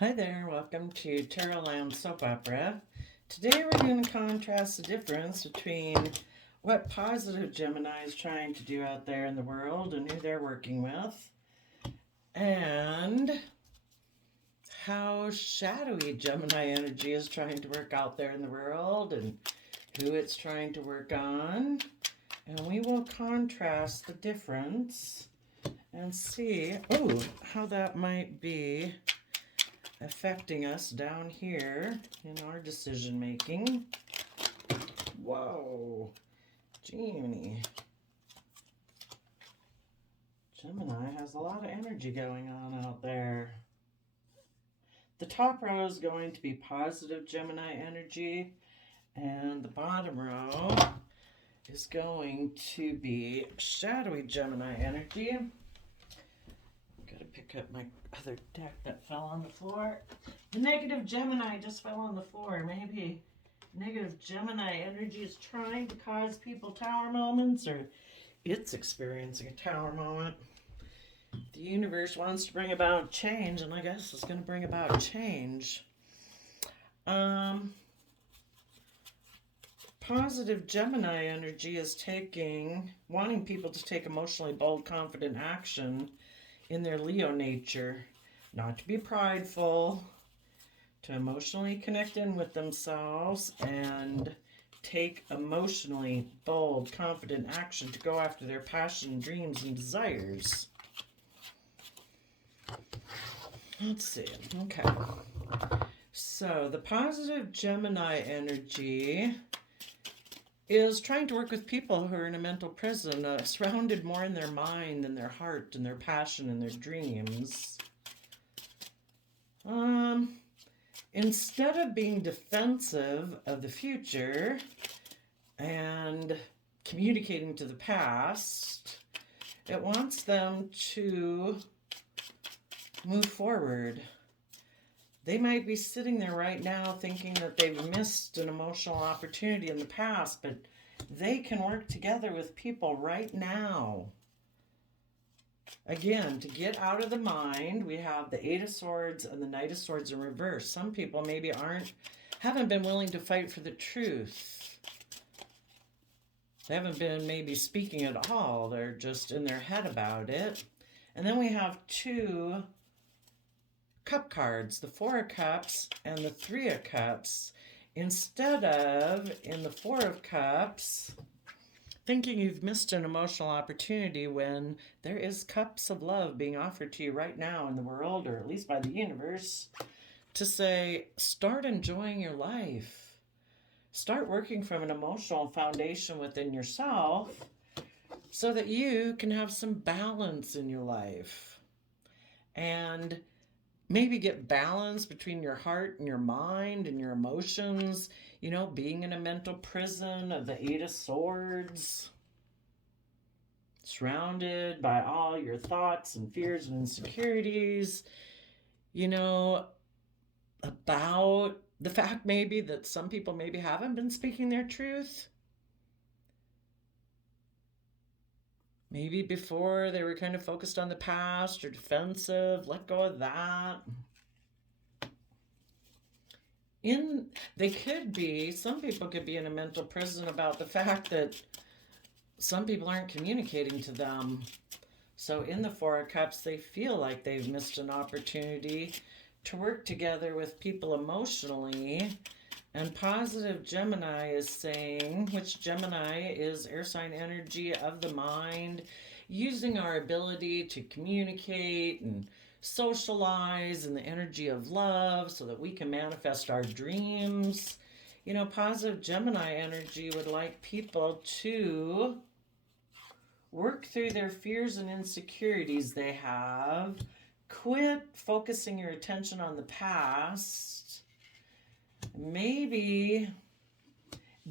Hi there, welcome to Tarot Land Soap Opera. Today we're going to contrast the difference between what positive Gemini is trying to do out there in the world and who they're working with, and how shadowy Gemini energy is trying to work out there in the world and who it's trying to work on. And we will contrast the difference and see, how that might be affecting us down here in our decision making. Whoa, Gemini. Gemini has a lot of energy going on out there. The top row is going to be positive Gemini energy, and the bottom row is going to be shadowy Gemini energy. Gotta pick up my other deck that fell on the floor. The negative Gemini just fell on the floor. Maybe negative Gemini energy is trying to cause people tower moments, or it's experiencing a tower moment. The universe wants to bring about change, and I guess it's going to bring about change. Positive Gemini energy is wanting people to take emotionally bold, confident action in their Leo nature, not to be prideful, to emotionally connect in with themselves and take emotionally bold, confident action to go after their passion, dreams, and desires. Let's see. Okay. So the positive Gemini energy is trying to work with people who are in a mental prison, surrounded more in their mind than their heart and their passion and their dreams. Instead of being defensive of the future and communicating to the past, it wants them to move forward. They might be sitting there right now thinking that they've missed an emotional opportunity in the past, but they can work together with people right now. Again, to get out of the mind, we have the Eight of Swords and the Knight of Swords in reverse. Some people maybe haven't been willing to fight for the truth. They haven't been maybe speaking at all. They're just in their head about it. And then we have two Cup cards, the Four of Cups and the Three of Cups. Instead of, in the Four of Cups, thinking you've missed an emotional opportunity when there is cups of love being offered to you right now in the world, or at least by the universe, to say, start enjoying your life. Start working from an emotional foundation within yourself so that you can have some balance in your life. And maybe get balance between your heart and your mind and your emotions, being in a mental prison of the Eight of Swords, surrounded by all your thoughts and fears and insecurities, about the fact maybe that some people maybe haven't been speaking their truth. Maybe before they were kind of focused on the past or defensive. Let go of that. Some people could be in a mental prison about the fact that some people aren't communicating to them. So in the Four of Cups, they feel like they've missed an opportunity to work together with people emotionally. And positive Gemini is saying, which Gemini is air sign energy of the mind, using our ability to communicate and socialize in the energy of love so that we can manifest our dreams. Positive Gemini energy would like people to work through their fears and insecurities they have. Quit focusing your attention on the past. Maybe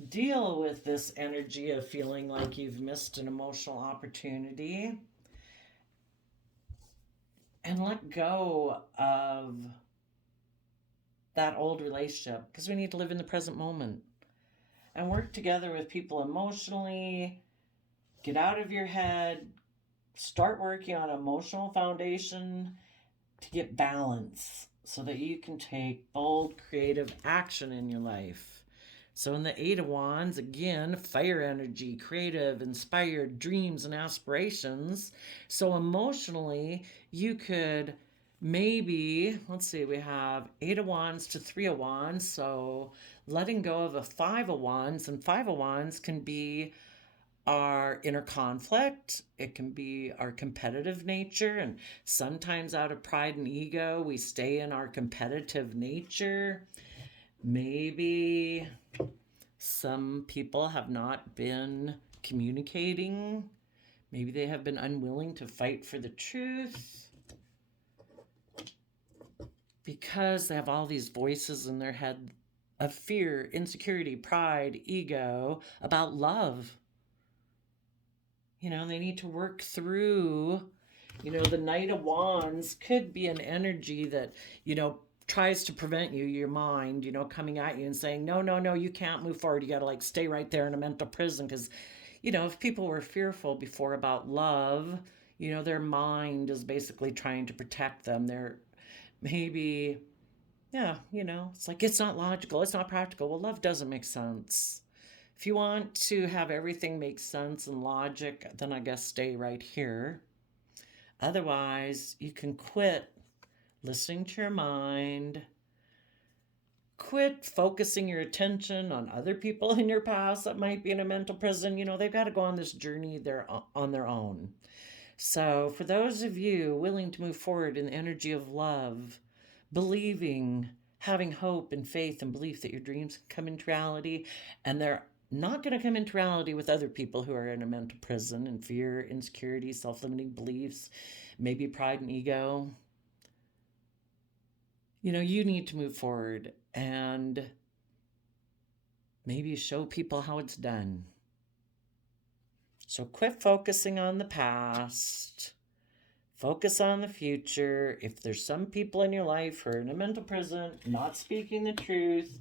deal with this energy of feeling like you've missed an emotional opportunity and let go of that old relationship, because we need to live in the present moment and work together with people emotionally. Get out of your head, start working on emotional foundation to get balance so that you can take bold, creative action in your life. So, in the Eight of Wands, again, fire energy, creative, inspired dreams and aspirations. So, emotionally, you could maybe, let's see, we have Eight of Wands to Three of Wands. So, letting go of a Five of Wands, and Five of Wands can be our inner conflict. It can be our competitive nature. And sometimes, out of pride and ego, we stay in our competitive nature. Maybe some people have not been communicating. Maybe they have been unwilling to fight for the truth because they have all these voices in their head of fear, insecurity, pride, ego about love. They need to work through, the Knight of Wands could be an energy that, tries to prevent you, your mind, coming at you and saying, no, no, no, you can't move forward. You got to stay right there in a mental prison. Because, if people were fearful before about love, their mind is basically trying to protect them. They're maybe, yeah, it's like, it's not logical. It's not practical. Well, love doesn't make sense. If you want to have everything make sense and logic, then I guess stay right here. Otherwise, you can quit listening to your mind. Quit focusing your attention on other people in your past that might be in a mental prison. They've got to go on this journey on their own. So, for those of you willing to move forward in the energy of love, believing, having hope and faith and belief that your dreams can come into reality, and they're not going to come into reality with other people who are in a mental prison and fear, insecurity, self-limiting beliefs, maybe pride and ego. You need to move forward and maybe show people how it's done. So quit focusing on the past. Focus on the future. If there's some people in your life who are in a mental prison, not speaking the truth,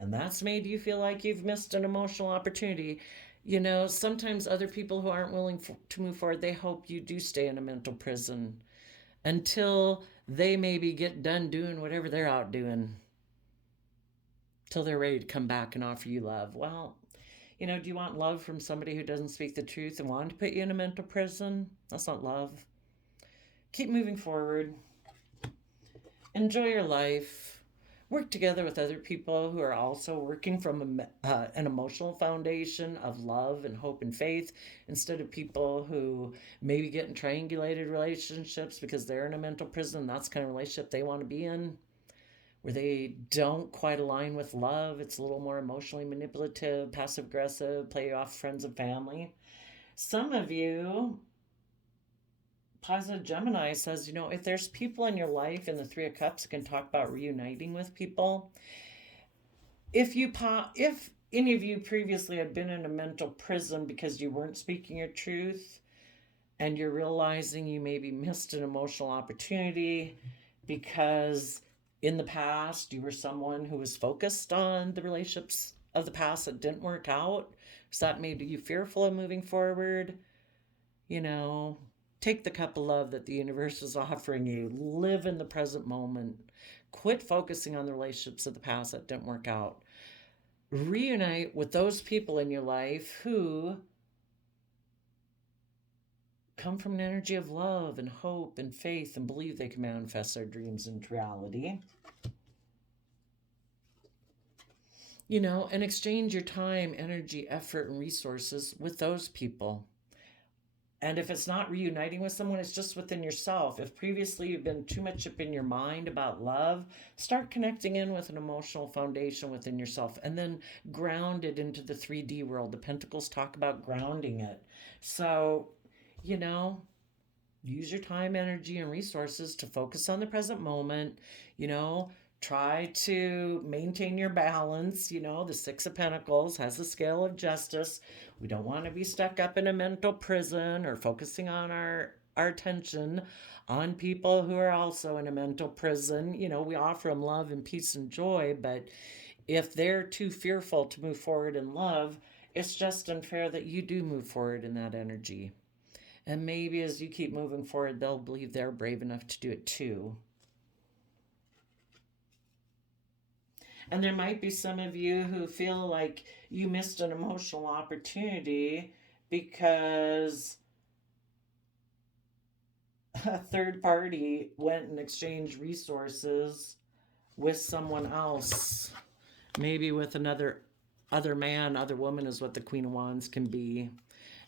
and that's made you feel like you've missed an emotional opportunity, sometimes other people who aren't willing to move forward, they hope you do stay in a mental prison until they maybe get done doing whatever they're out doing, till they're ready to come back and offer you love. Well, do you want love from somebody who doesn't speak the truth and want to put you in a mental prison? That's not love. Keep moving forward. Enjoy your life. Work together with other people who are also working from an emotional foundation of love and hope and faith, instead of people who maybe get in triangulated relationships because they're in a mental prison. That's the kind of relationship they want to be in, where they don't quite align with love. It's a little more emotionally manipulative, passive aggressive, play off friends and family. Some of you, Positive Gemini says, if there's people in your life in the Three of Cups that can talk about reuniting with people, if any of you previously had been in a mental prison because you weren't speaking your truth and you're realizing you maybe missed an emotional opportunity because in the past you were someone who was focused on the relationships of the past that didn't work out, so that made you fearful of moving forward, take the cup of love that the universe is offering you. Live in the present moment. Quit focusing on the relationships of the past that didn't work out. Reunite with those people in your life who come from an energy of love and hope and faith and believe they can manifest their dreams into reality. And exchange your time, energy, effort, and resources with those people. And if it's not reuniting with someone, it's just within yourself. If previously you've been too much up in your mind about love, start connecting in with an emotional foundation within yourself, and then ground it into the 3D world. The Pentacles talk about grounding it. So, use your time, energy, and resources to focus on the present moment. Try to maintain your balance. The Six of Pentacles has the scale of justice. We don't want to be stuck up in a mental prison or focusing on our attention on people who are also in a mental prison. We offer them love and peace and joy, but if they're too fearful to move forward in love, it's just unfair that you do move forward in that energy. And maybe as you keep moving forward, they'll believe they're brave enough to do it too. And there might be some of you who feel like you missed an emotional opportunity because a third party went and exchanged resources with someone else. Maybe with another other man, other woman is what the Queen of Wands can be.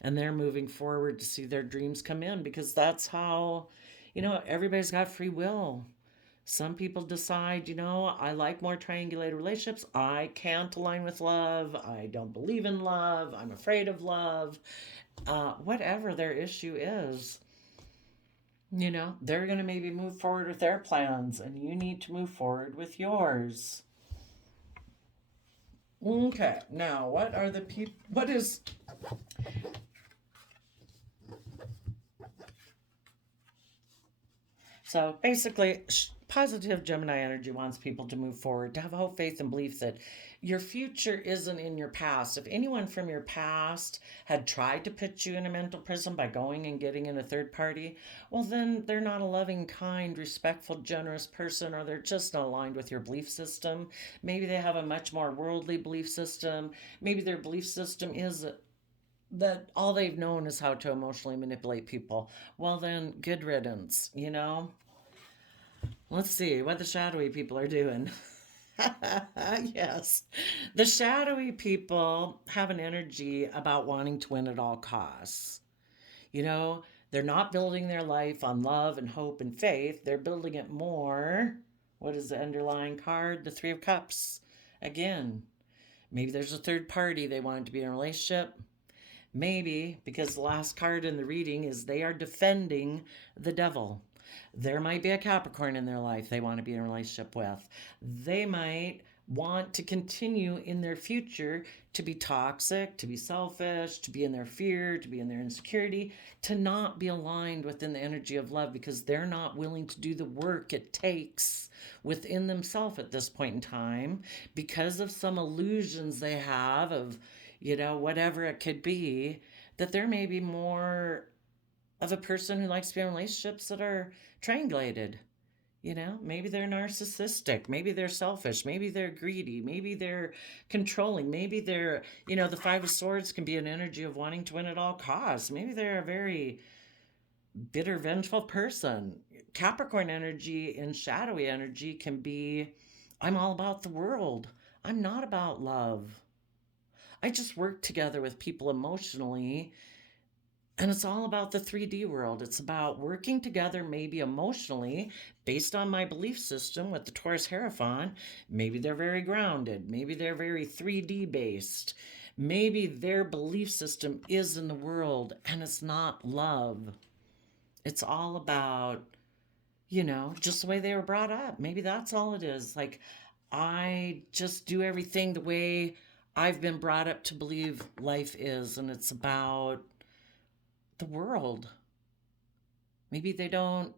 And they're moving forward to see their dreams come in because that's how, everybody's got free will. Some people decide, I like more triangulated relationships. I can't align with love. I don't believe in love. I'm afraid of love. Whatever their issue is, they're going to maybe move forward with their plans, and you need to move forward with yours. Okay, now what are the people? What is. So basically, positive Gemini energy wants people to move forward, to have hope, faith, and belief that your future isn't in your past. If anyone from your past had tried to put you in a mental prison by going and getting in a third party, well, then they're not a loving, kind, respectful, generous person, or they're just not aligned with your belief system. Maybe they have a much more worldly belief system. Maybe their belief system is that all they've known is how to emotionally manipulate people. Well, then, good riddance. Let's see what the shadowy people are doing. Yes. The shadowy people have an energy about wanting to win at all costs. You know, they're not building their life on love and hope and faith. They're building it more. What is the underlying card? The Three of Cups. Again, maybe there's a third party they want to be in a relationship. Maybe because the last card in the reading is they are defending the devil. There might be a Capricorn in their life they want to be in a relationship with. They might want to continue in their future to be toxic, to be selfish, to be in their fear, to be in their insecurity, to not be aligned within the energy of love because they're not willing to do the work it takes within themselves at this point in time because of some illusions they have of, whatever it could be, that there may be more of a person who likes to be in relationships that are triangulated. Maybe they're narcissistic, maybe they're selfish, maybe they're greedy, maybe they're controlling, maybe they're, the Five of Swords can be an energy of wanting to win at all costs. Maybe they're a very bitter, vengeful person. Capricorn energy and shadowy energy can be, I'm all about the world. I'm not about love. I just work together with people emotionally. And it's all about the 3D world. It's about working together, maybe emotionally, based on my belief system with the Taurus Hierophant. Maybe they're very grounded. Maybe they're very 3D based. Maybe their belief system is in the world and it's not love. It's all about, just the way they were brought up. Maybe that's all it is. Like, I just do everything the way I've been brought up to believe life is, and it's about the world. Maybe they don't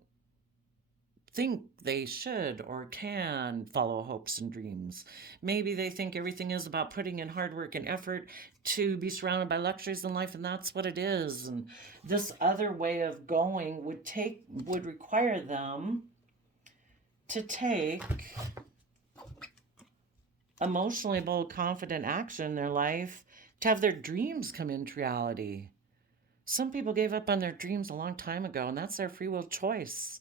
think they should or can follow hopes and dreams. Maybe they think everything is about putting in hard work and effort to be surrounded by luxuries in life, and that's what it is. And this other way of going would require them to take emotionally bold, confident action in their life to have their dreams come into reality. Some people gave up on their dreams a long time ago, and that's their free will choice.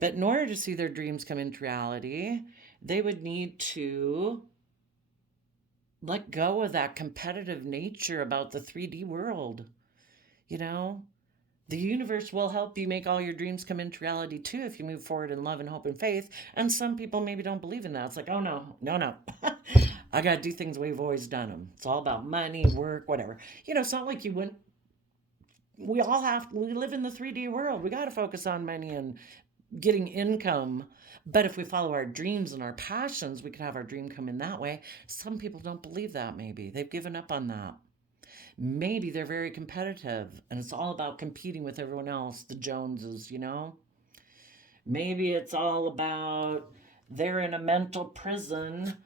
But in order to see their dreams come into reality, they would need to let go of that competitive nature about the 3D world. The universe will help you make all your dreams come into reality too if you move forward in love and hope and faith. And some people maybe don't believe in that. It's like, oh no, no. I got to do things the way we've always done them. It's all about money, work, whatever. It's not like you wouldn't. We live in the 3D world. We got to focus on money and getting income. But if we follow our dreams and our passions, we could have our dream come in that way. Some people don't believe that. Maybe they've given up on that. Maybe they're very competitive and it's all about competing with everyone else, the Joneses. Maybe it's all about they're in a mental prison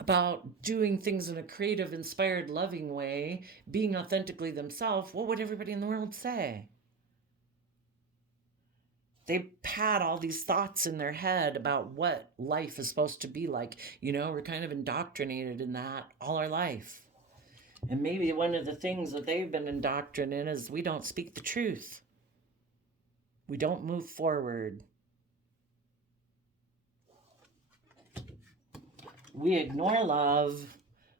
about doing things in a creative, inspired, loving way, being authentically themselves. What would everybody in the world say? They had all these thoughts in their head about what life is supposed to be like. We're kind of indoctrinated in that all our life. And maybe one of the things that they've been indoctrinated in is we don't speak the truth. We don't move forward. We ignore love.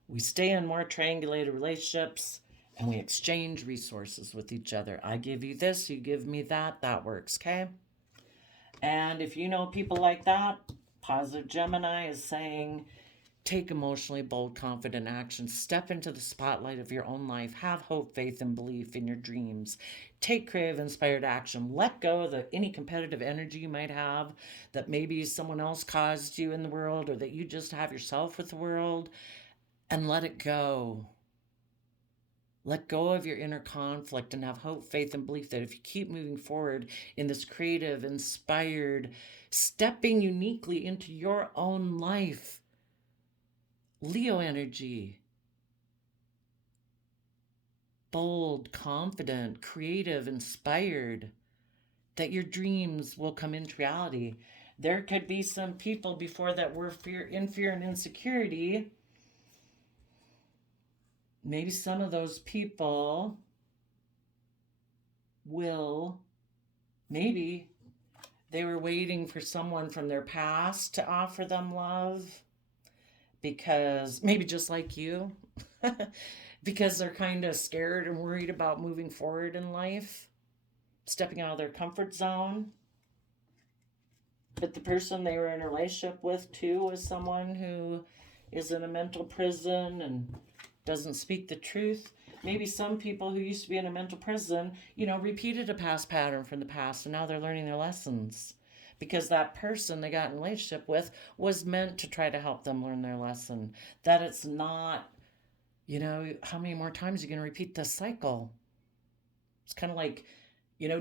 We stay in more triangulated relationships, and we exchange resources with each other. I give you this, you give me that. That works, okay? And if you know people like that, positive Gemini is saying, take emotionally bold, confident action. Step into the spotlight of your own life. Have hope, faith, and belief in your dreams. Take creative, inspired action. Let go of any competitive energy you might have that maybe someone else caused you in the world, or that you just have yourself with the world, and let it go. Let go of your inner conflict and have hope, faith, and belief that if you keep moving forward in this creative, inspired, stepping uniquely into your own life, Leo energy, bold, confident, creative, inspired, that your dreams will come into reality. There could be some people before that were in fear and insecurity. Maybe some of those people maybe they were waiting for someone from their past to offer them love, because maybe just like you, because they're kind of scared and worried about moving forward in life, stepping out of their comfort zone. But the person they were in a relationship with too was someone who is in a mental prison and doesn't speak the truth. Maybe some people who used to be in a mental prison, repeated a past pattern from the past, and now they're learning their lessons, because that person they got in a relationship with was meant to try to help them learn their lesson. That it's not, how many more times are you going to repeat this cycle? It's kind of like,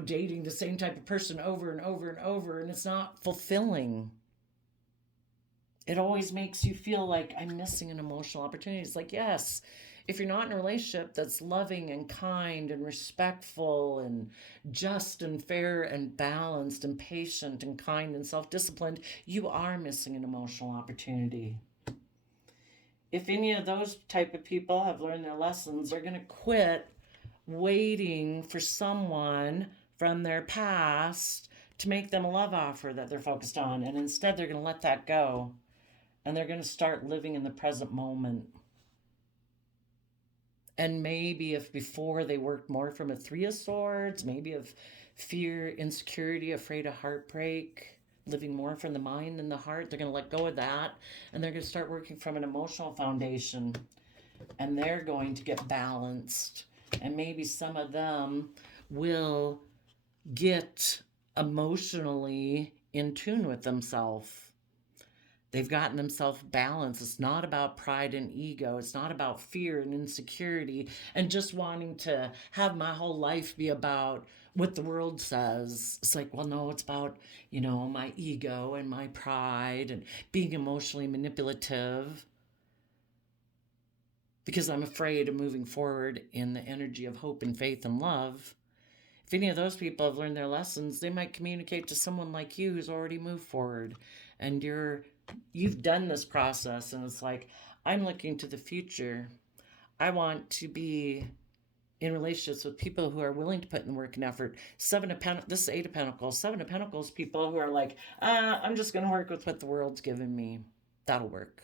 dating the same type of person over and over and over, and it's not fulfilling. It always makes you feel like I'm missing an emotional opportunity. It's like, yes, if you're not in a relationship that's loving and kind and respectful and just and fair and balanced and patient and kind and self-disciplined, you are missing an emotional opportunity. If any of those type of people have learned their lessons, they're going to quit waiting for someone from their past to make them a love offer that they're focused on. And instead, they're going to let that go. And they're going to start living in the present moment. And maybe if before they worked more from a Three of Swords, maybe of fear, insecurity, afraid of heartbreak, living more from the mind than the heart, they're going to let go of that. And they're going to start working from an emotional foundation. And they're going to get balanced. And maybe some of them will get emotionally in tune with themselves. They've gotten themselves balanced. It's not about pride and ego. It's not about fear and insecurity and just wanting to have my whole life be about what the world says. It's like, well, no, it's about, my ego and my pride and being emotionally manipulative, because I'm afraid of moving forward in the energy of hope and faith and love. If any of those people have learned their lessons, they might communicate to someone like you who's already moved forward, and you've done this process, and it's like, I'm looking to the future. I want to be in relationships with people who are willing to put in the work and effort. This is Eight of Pentacles. Seven of Pentacles people who are like, I'm just going to work with what the world's given me. That'll work.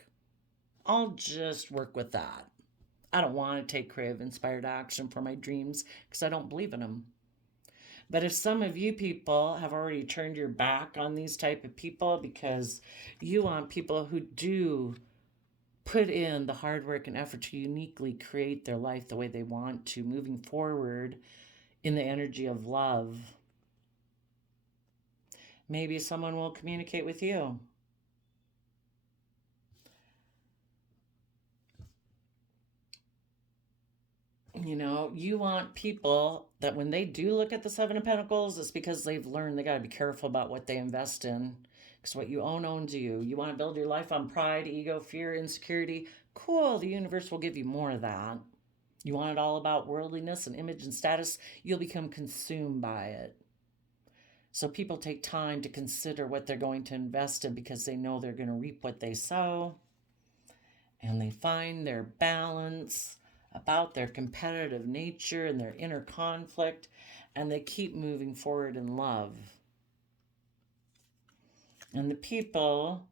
I'll just work with that. I don't want to take creative, inspired action for my dreams because I don't believe in them. But if some of you people have already turned your back on these type of people because you want people who do put in the hard work and effort to uniquely create their life the way they want to, moving forward in the energy of love, maybe someone will communicate with you. You want people that when they do look at the Seven of Pentacles, it's because they've learned they got to be careful about what they invest in. Because what you own owns you. You want to build your life on pride, ego, fear, insecurity. Cool, the universe will give you more of that. You want it all about worldliness and image and status, you'll become consumed by it. So people take time to consider what they're going to invest in because they know they're going to reap what they sow. And they find their balance about their competitive nature and their inner conflict, and they keep moving forward in love. And the people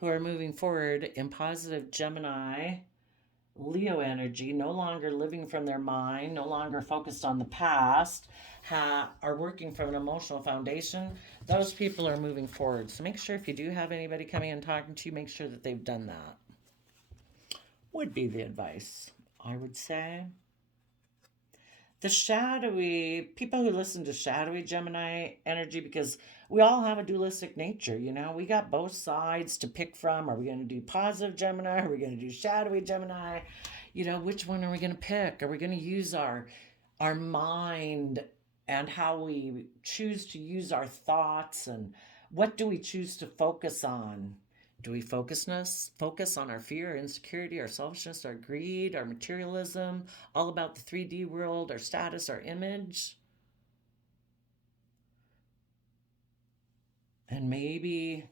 who are moving forward in positive Gemini, Leo energy, no longer living from their mind, no longer focused on the past, are working from an emotional foundation, those people are moving forward. So make sure if you do have anybody coming and talking to you, make sure that they've done that. Would be the advice, I would say. The shadowy, people who listen to shadowy Gemini energy, because we all have a dualistic nature, you know, we got both sides to pick from. Are we going to do positive Gemini? Are we going to do shadowy Gemini? You know, which one are we going to pick? Are we going to use our mind and how we choose to use our thoughts, and what do we choose to focus on? Do we focus on our fear, our insecurity, our selfishness, our greed, our materialism, all about the 3D world, our status, our image? And maybe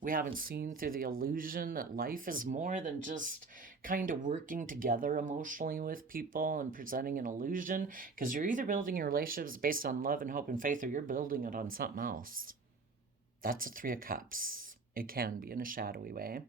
we haven't seen through the illusion that life is more than just kind of working together emotionally with people and presenting an illusion, because you're either building your relationships based on love and hope and faith, or you're building it on something else. That's a 3 of Cups. It can be in a shadowy way.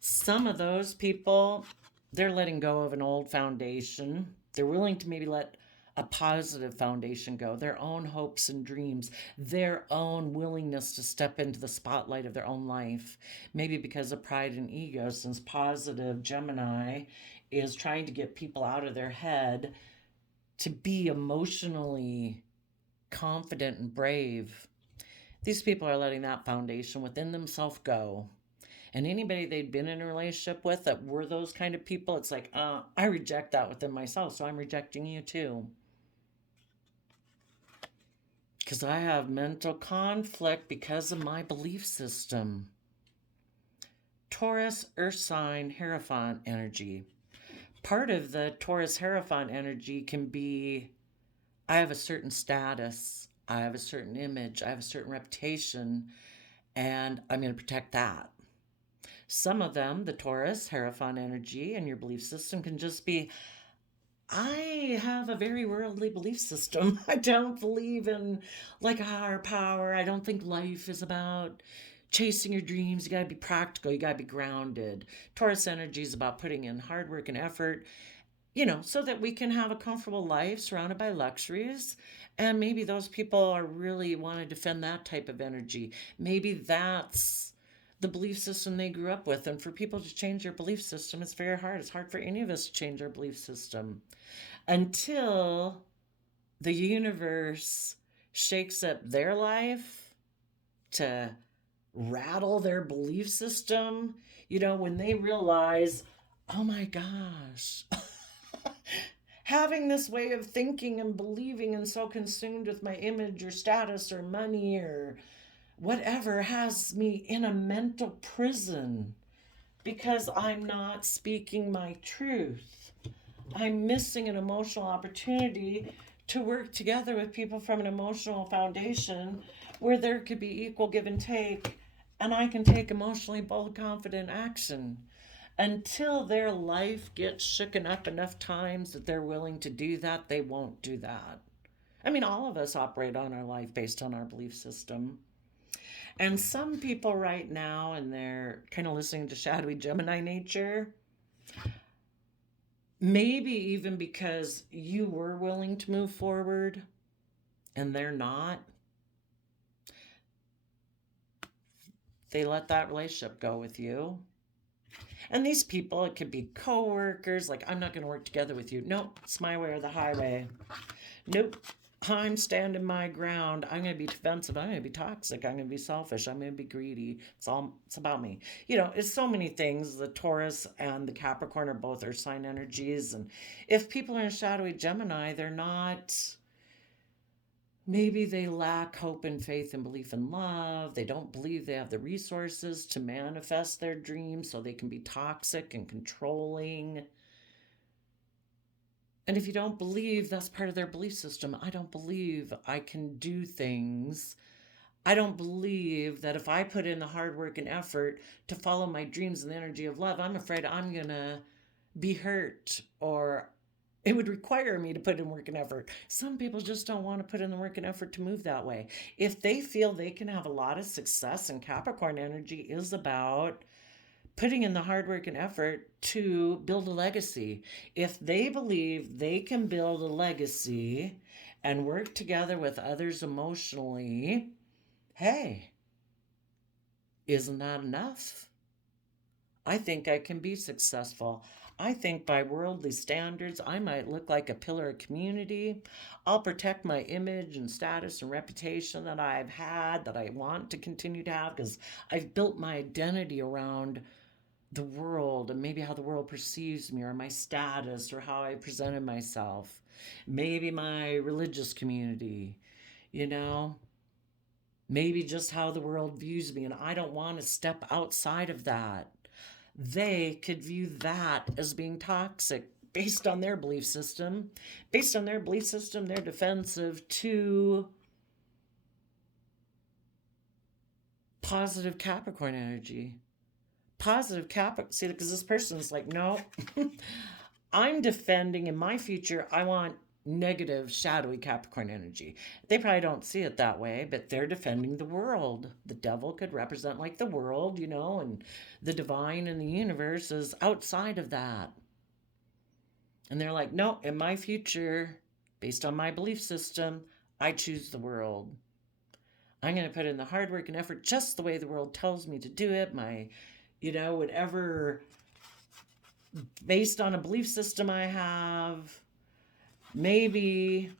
Some of those people, they're letting go of an old foundation. They're willing to maybe let a positive foundation go, their own hopes and dreams, their own willingness to step into the spotlight of their own life. Maybe because of pride and ego, since positive Gemini is trying to get people out of their head to be emotionally confident and brave. These people are letting that foundation within themselves go. And anybody they'd been in a relationship with that were those kind of people, it's like, I reject that within myself, so I'm rejecting you too. Because I have mental conflict because of my belief system. Taurus, Earth sign, Hierophant energy. Part of the Taurus Hierophant energy can be, I have a certain status, I have a certain image, I have a certain reputation, and I'm going to protect that. Some of them, the Taurus, Hierophant energy, and your belief system can just be, I have a very worldly belief system. I don't believe in like a higher power. I don't think life is about chasing your dreams. You got to be practical. You got to be grounded. Taurus energy is about putting in hard work and effort, you know, so that we can have a comfortable life surrounded by luxuries. And maybe those people are really want to defend that type of energy. Maybe that's the belief system they grew up with. And for people to change their belief system, it's very hard. It's hard for any of us to change our belief system until the universe shakes up their life to rattle their belief system. You know, when they realize, oh my gosh, having this way of thinking and believing and so consumed with my image or status or money or whatever has me in a mental prison because I'm not speaking my truth. I'm missing an emotional opportunity to work together with people from an emotional foundation where there could be equal give and take, and I can take emotionally bold, confident action. Until their life gets shooken up enough times that they're willing to do that, they won't do that. I mean, all of us operate on our life based on our belief system. And some people right now, and they're kind of listening to shadowy Gemini nature, maybe even because you were willing to move forward and they're not, they let that relationship go with you. And these people, it could be coworkers, like, I'm not going to work together with you. Nope, it's my way or the highway. Nope, I'm standing my ground. I'm going to be defensive. I'm going to be toxic. I'm going to be selfish. I'm going to be greedy. It's about me. You know, it's so many things. The Taurus and the Capricorn are both earth sign energies. And if people are in shadowy Gemini, they're not, maybe they lack hope and faith and belief in love. They don't believe they have the resources to manifest their dreams, so they can be toxic and controlling. And if you don't believe, that's part of their belief system. I don't believe I can do things. I don't believe that if I put in the hard work and effort to follow my dreams and the energy of love, I'm afraid I'm going to be hurt, or it would require me to put in work and effort. Some people just don't want to put in the work and effort to move that way. If they feel they can have a lot of success, and Capricorn energy is about putting in the hard work and effort to build a legacy. If they believe they can build a legacy and work together with others emotionally, hey, isn't that enough? I think I can be successful. I think by worldly standards, I might look like a pillar of community. I'll protect my image and status and reputation that I've had, that I want to continue to have, because I've built my identity around the world and maybe how the world perceives me, or my status, or how I presented myself. Maybe my religious community, you know, maybe just how the world views me, and I don't want to step outside of that. They could view that as being toxic based on their belief system. Based on their belief system, they're defensive to positive Capricorn energy. Positive Capricorn, see, because this person is like, no, I'm defending in my future, I want negative, shadowy Capricorn energy. They probably don't see it that way, but they're defending the world. The devil could represent like the world, you know, and the divine and the universe is outside of that. And they're like, no, in my future, based on my belief system, I choose the world. I'm going to put in the hard work and effort just the way the world tells me to do it. My, you know, whatever, based on a belief system I have. Maybe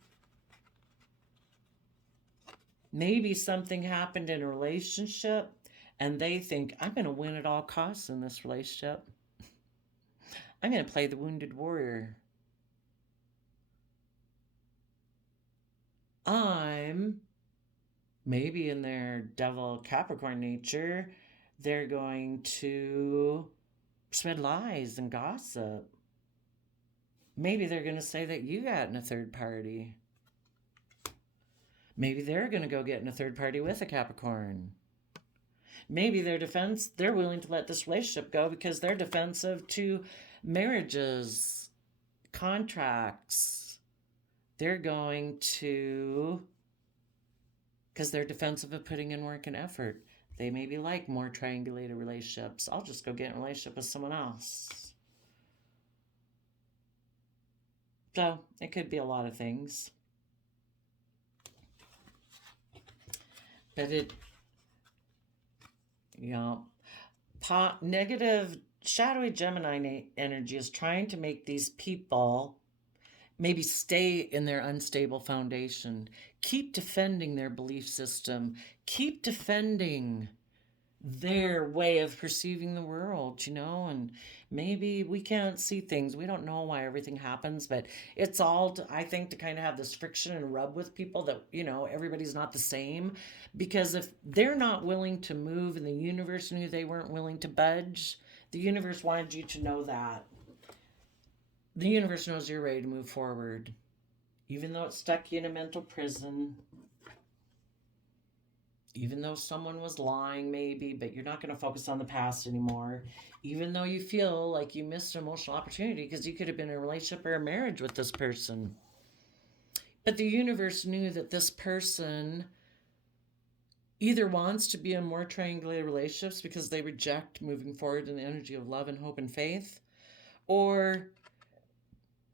something happened in a relationship and they think, I'm going to win at all costs in this relationship. I'm going to play the wounded warrior. I'm, maybe in their devil Capricorn nature, they're going to spread lies and gossip. Maybe they're going to say that you got in a third party. Maybe they're going to go get in a third party with a Capricorn. Maybe they're willing to let this relationship go because they're defensive to marriages, contracts. They're going to, because they're defensive of putting in work and effort. They maybe like more triangulated relationships. I'll just go get in a relationship with someone else. So it could be a lot of things. But it, you know, negative, shadowy Gemini energy is trying to make these people maybe stay in their unstable foundation. Keep defending their belief system. Keep defending their way of perceiving the world, you know, and maybe we can't see things. We don't know why everything happens, but it's all, I think, to kind of have this friction and rub with people that, you know, everybody's not the same. Because if they're not willing to move and the universe knew they weren't willing to budge, the universe wanted you to know that. The universe knows you're ready to move forward. Even though it stuck you in a mental prison, even though someone was lying maybe, but you're not going to focus on the past anymore. Even though you feel like you missed an emotional opportunity because you could have been in a relationship or a marriage with this person. But the universe knew that this person either wants to be in more triangulated relationships because they reject moving forward in the energy of love and hope and faith, or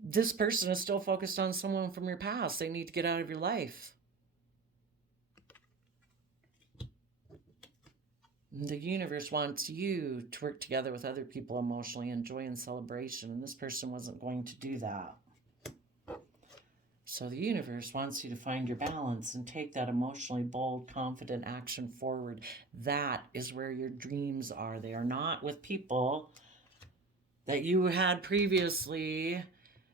this person is still focused on someone from your past they need to get out of your life. The universe wants you to work together with other people emotionally in joy and celebration, and this person wasn't going to do that. So the universe wants you to find your balance and take that emotionally bold, confident action forward. That is where your dreams are. They are not with people that you had previously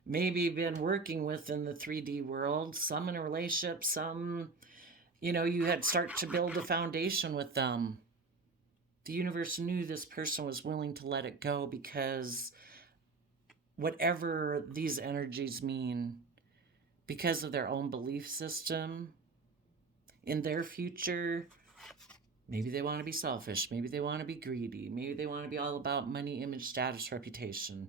maybe been working with in the 3D world, some in a relationship, some, you know, you had start to build a foundation with them. The universe knew this person was willing to let it go because whatever these energies mean because of their own belief system in their future. Maybe they want to be selfish. Maybe they want to be greedy. Maybe they want to be all about money, image, status, reputation.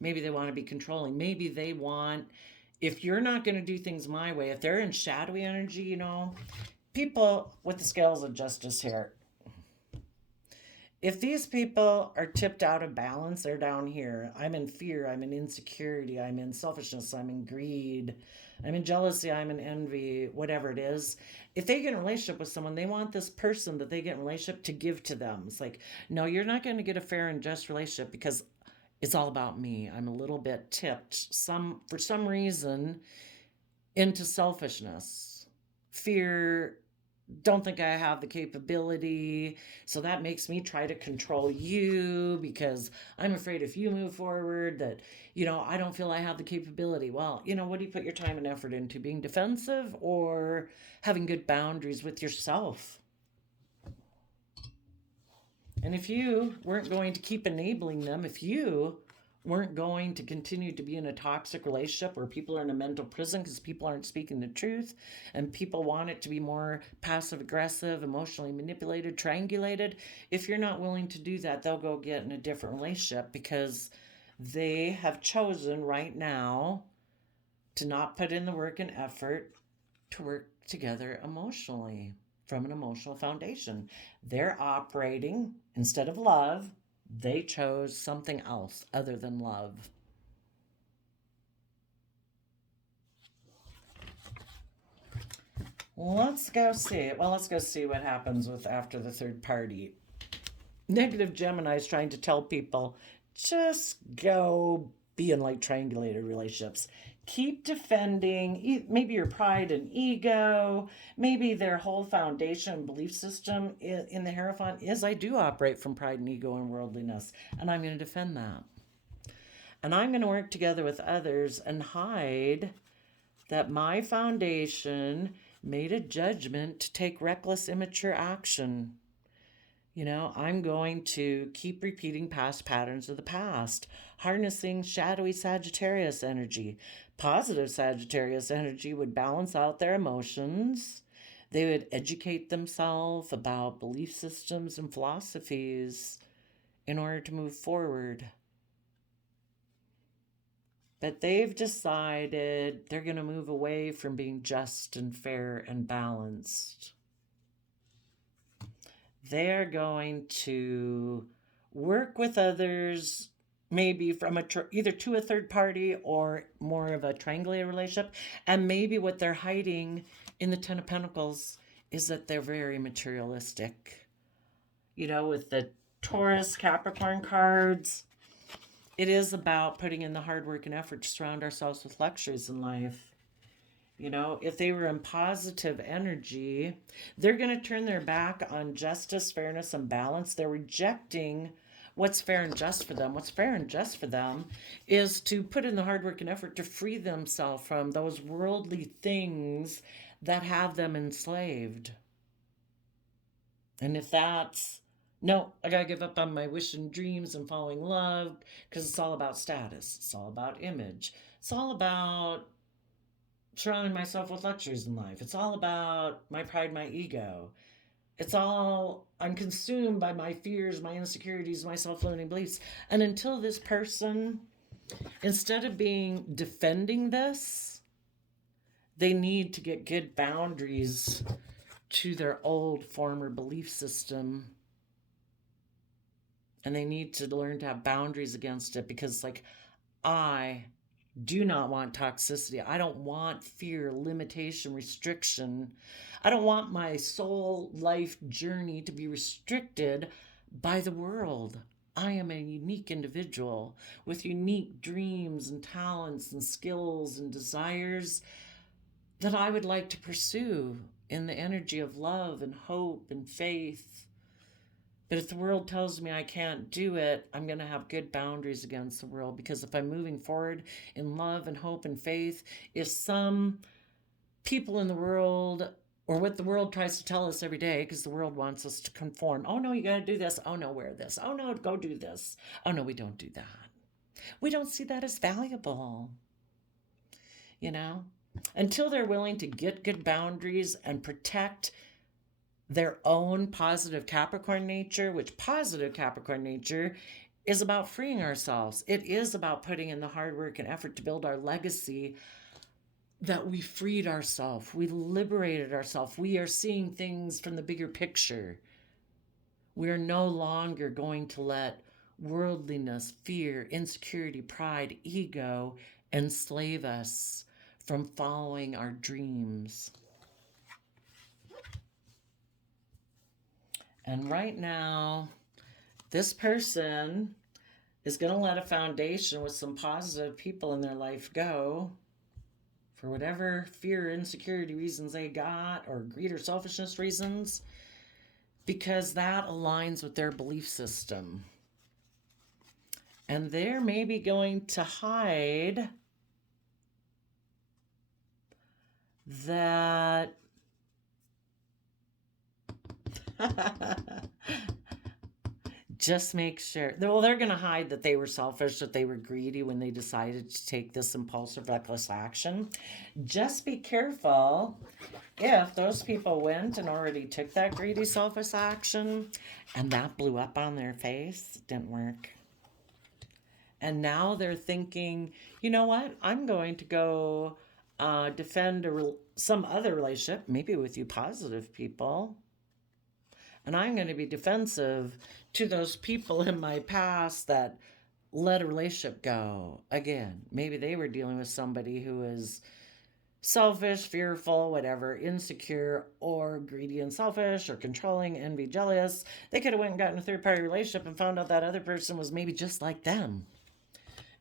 Maybe they want to be controlling. Maybe they want, if you're not going to do things my way, if they're in shadowy energy, you know, people with the scales of justice here, if these people are tipped out of balance, they're down here. I'm in fear, I'm in insecurity, I'm in selfishness, I'm in greed, I'm in jealousy, I'm in envy, whatever it is. If they get in a relationship with someone, they want this person that they get in a relationship to give to them. It's like, no, you're not going to get a fair and just relationship because it's all about me. I'm a little bit tipped for some reason into selfishness, fear, don't think I have the capability. So that makes me try to control you because I'm afraid if you move forward that, you know, I don't feel I have the capability. Well, you know, what do you put your time and effort into? Being defensive or having good boundaries with yourself? And if you weren't going to keep enabling them, if you weren't going to continue to be in a toxic relationship where people are in a mental prison because people aren't speaking the truth and people want it to be more passive aggressive, emotionally manipulated, triangulated, if you're not willing to do that, they'll go get in a different relationship because they have chosen right now to not put in the work and effort to work together emotionally from an emotional foundation. They're operating instead of love. They chose something else other than love. Let's go see. Well, let's go see what happens with after the third party. Negative Gemini is trying to tell people just go be in like triangulated relationships. Keep defending maybe your pride and ego. Maybe their whole foundation and belief system in the Hierophant is I do operate from pride and ego and worldliness, and I'm going to defend that. And I'm going to work together with others and hide that my foundation made a judgment to take reckless, immature action. You know, I'm going to keep repeating past patterns of the past, harnessing shadowy Sagittarius energy. Positive Sagittarius energy would balance out their emotions. They would educate themselves about belief systems and philosophies in order to move forward. But they've decided they're going to move away from being just and fair and balanced. They're going to work with others, maybe from either to a third party or more of a triangulated relationship. And maybe what they're hiding in the Ten of Pentacles is that they're very materialistic. You know, with the Taurus, Capricorn cards, it is about putting in the hard work and effort to surround ourselves with luxuries in life. You know, if they were in positive energy, they're going to turn their back on justice, fairness, and balance. They're rejecting what's fair and just for them. What's fair and just for them is to put in the hard work and effort to free themselves from those worldly things that have them enslaved. And if that's, no, I got to give up on my wish and dreams and following love because it's all about status. It's all about image. It's all about surrounding myself with luxuries in life. It's all about my pride, my ego. I'm consumed by my fears, my insecurities, my self-limiting beliefs. And until this person, instead of defending this, they need to get good boundaries to their old former belief system. And they need to learn to have boundaries against it because, like, I do not want toxicity. I don't want fear, limitation, restriction. I don't want my soul life journey to be restricted by the world. I am a unique individual with unique dreams and talents and skills and desires that I would like to pursue in the energy of love and hope and faith. But if the world tells me I can't do it, I'm going to have good boundaries against the world, because if I'm moving forward in love and hope and faith, if some people in the world, or what the world tries to tell us every day, because the world wants us to conform. Oh no, you got to do this. Oh no, wear this. Oh no, go do this. Oh no, we don't do that. We don't see that as valuable, you know? Until they're willing to get good boundaries and protect their own positive Capricorn nature, which positive Capricorn nature is about freeing ourselves. It is about putting in the hard work and effort to build our legacy that we freed ourselves, we liberated ourselves, we are seeing things from the bigger picture. We are no longer going to let worldliness, fear, insecurity, pride, ego enslave us from following our dreams. And right now, this person is going to let a foundation with some positive people in their life go for whatever fear, insecurity reasons they got, or greed or selfishness reasons, because that aligns with their belief system. And they're maybe going to hide that just make sure. Well, they're going to hide that they were selfish, that they were greedy when they decided to take this impulsive, reckless action. Just be careful if those people went and already took that greedy, selfish action and that blew up on their face. It didn't work. And now they're thinking, you know what? I'm going to go defend some other relationship, maybe with you positive people. And I'm going to be defensive to those people in my past that let a relationship go. Again, maybe they were dealing with somebody who is selfish, fearful, whatever, insecure, or greedy and selfish, or controlling, envy, jealous. They could have went and gotten a third-party relationship and found out that other person was maybe just like them.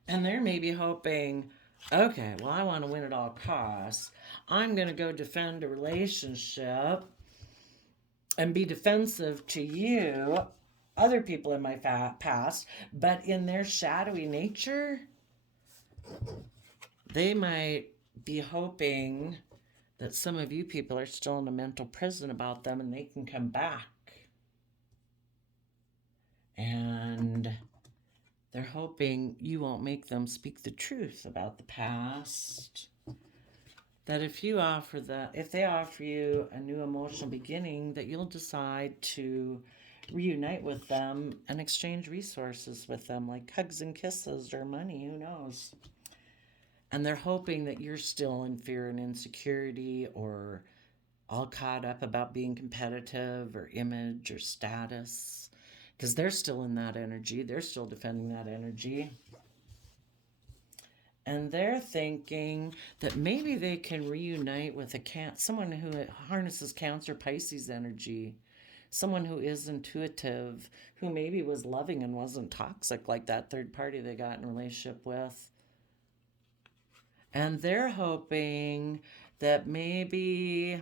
And they're maybe hoping, okay, well, I want to win at all costs. I'm going to go defend a relationship and be defensive to you, other people in my past, but in their shadowy nature, they might be hoping that some of you people are still in a mental prison about them and they can come back. And they're hoping you won't make them speak the truth about the past. That if they offer you a new emotional beginning, that you'll decide to reunite with them and exchange resources with them, like hugs and kisses or money, who knows? And they're hoping that you're still in fear and insecurity or all caught up about being competitive or image or status, because they're still in that energy. They're still defending that energy. And they're thinking that maybe they can reunite with someone who harnesses Cancer Pisces energy, someone who is intuitive, who maybe was loving and wasn't toxic like that third party they got in a relationship with. And they're hoping that maybe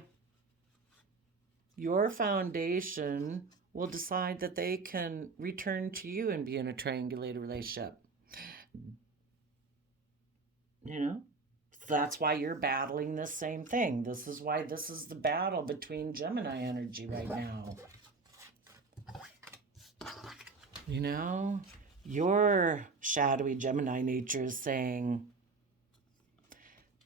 your foundation will decide that they can return to you and be in a triangulated relationship. You know, that's why you're battling this same thing. This is why this is the battle between Gemini energy right now. You know, your shadowy Gemini nature is saying,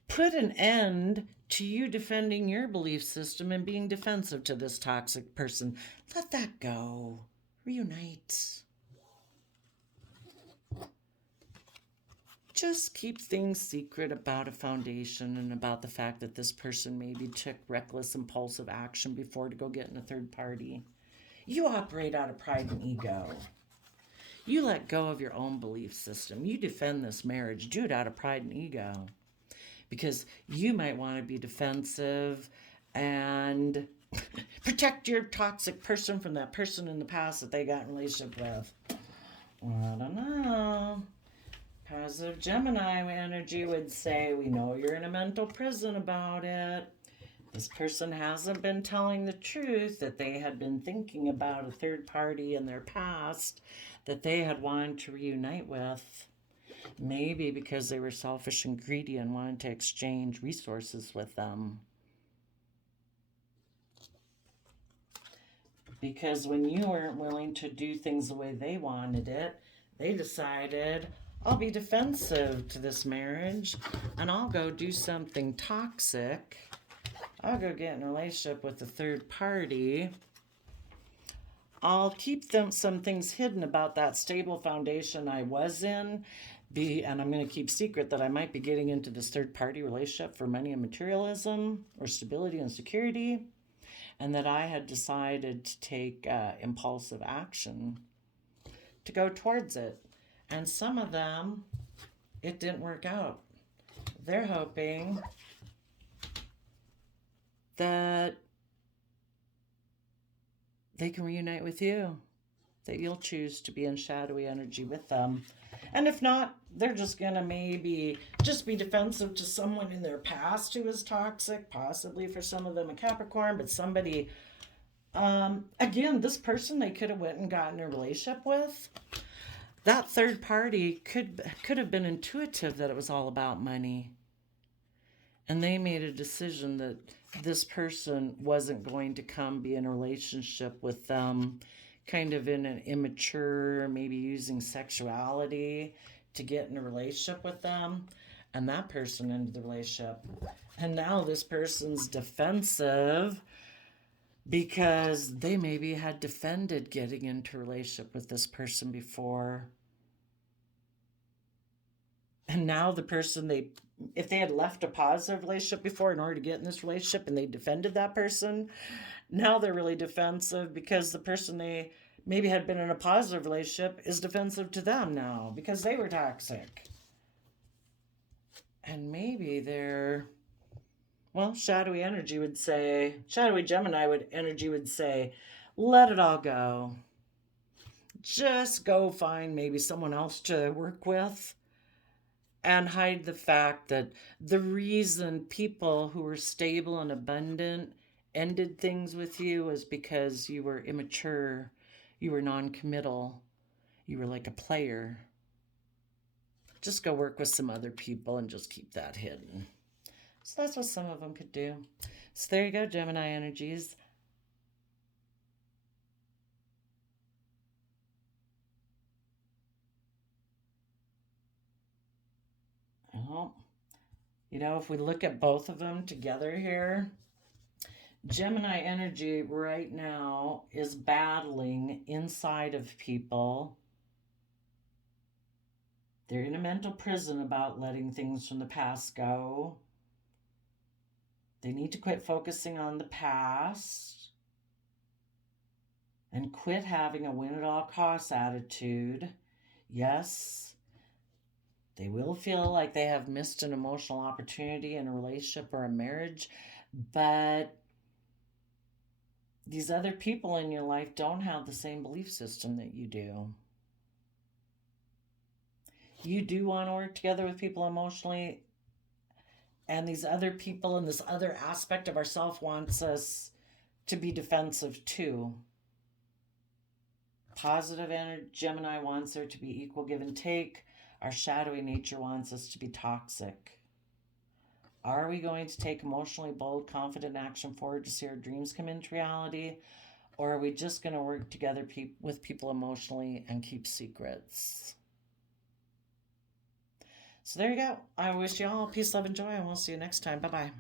put an end to you defending your belief system and being defensive to this toxic person. Let that go. Reunite. Just keep things secret about a foundation and about the fact that this person maybe took reckless, impulsive action before to go get in a third party. You operate out of pride and ego. You let go of your own belief system. You defend this marriage. Do it out of pride and ego. Because you might want to be defensive and protect your toxic person from that person in the past that they got in a relationship with. I don't know. Positive Gemini energy would say, we know you're in a mental prison about it. This person hasn't been telling the truth, that they had been thinking about a third party in their past that they had wanted to reunite with. Maybe because they were selfish and greedy and wanted to exchange resources with them. Because when you weren't willing to do things the way they wanted it, they decided, I'll be defensive to this marriage, and I'll go do something toxic. I'll go get in a relationship with a third party. I'll keep some things hidden about that stable foundation I was in. And I'm going to keep secret that I might be getting into this third party relationship for money and materialism or stability and security, and that I had decided to take impulsive action to go towards it. And some of them, it didn't work out. They're hoping that they can reunite with you, that you'll choose to be in shadowy energy with them. And if not, they're just going to maybe just be defensive to someone in their past who was toxic, possibly for some of them a Capricorn, but somebody, again, this person they could have went and gotten a relationship with. That third party could have been intuitive that it was all about money. And they made a decision that this person wasn't going to come be in a relationship with them, kind of in an immature, maybe using sexuality to get in a relationship with them. And that person ended the relationship. And now this person's defensive because they maybe had defended getting into a relationship with this person before. And now the person if they had left a positive relationship before in order to get in this relationship and they defended that person, now they're really defensive because the person they maybe had been in a positive relationship is defensive to them now because they were toxic. And maybe they're, well, shadowy Gemini would say, let it all go. Just go find maybe someone else to work with. And hide the fact that the reason people who were stable and abundant ended things with you was because you were immature, you were non-committal, you were like a player. Just go work with some other people and just keep that hidden. So that's what some of them could do. So there you go, Gemini energies. Well, if we look at both of them together here, Gemini energy right now is battling inside of people. They're in a mental prison about letting things from the past go. They need to quit focusing on the past and quit having a win at all costs attitude. Yes, they will feel like they have missed an emotional opportunity in a relationship or a marriage, but these other people in your life don't have the same belief system that you do. You do want to work together with people emotionally, and these other people and this other aspect of ourself wants us to be defensive too. Positive energy, Gemini wants there to be equal give and take. Our shadowy nature wants us to be toxic. Are we going to take emotionally bold, confident action forward to see our dreams come into reality? Or are we just going to work together with people emotionally and keep secrets? So there you go. I wish you all peace, love, and joy, and we'll see you next time. Bye-bye.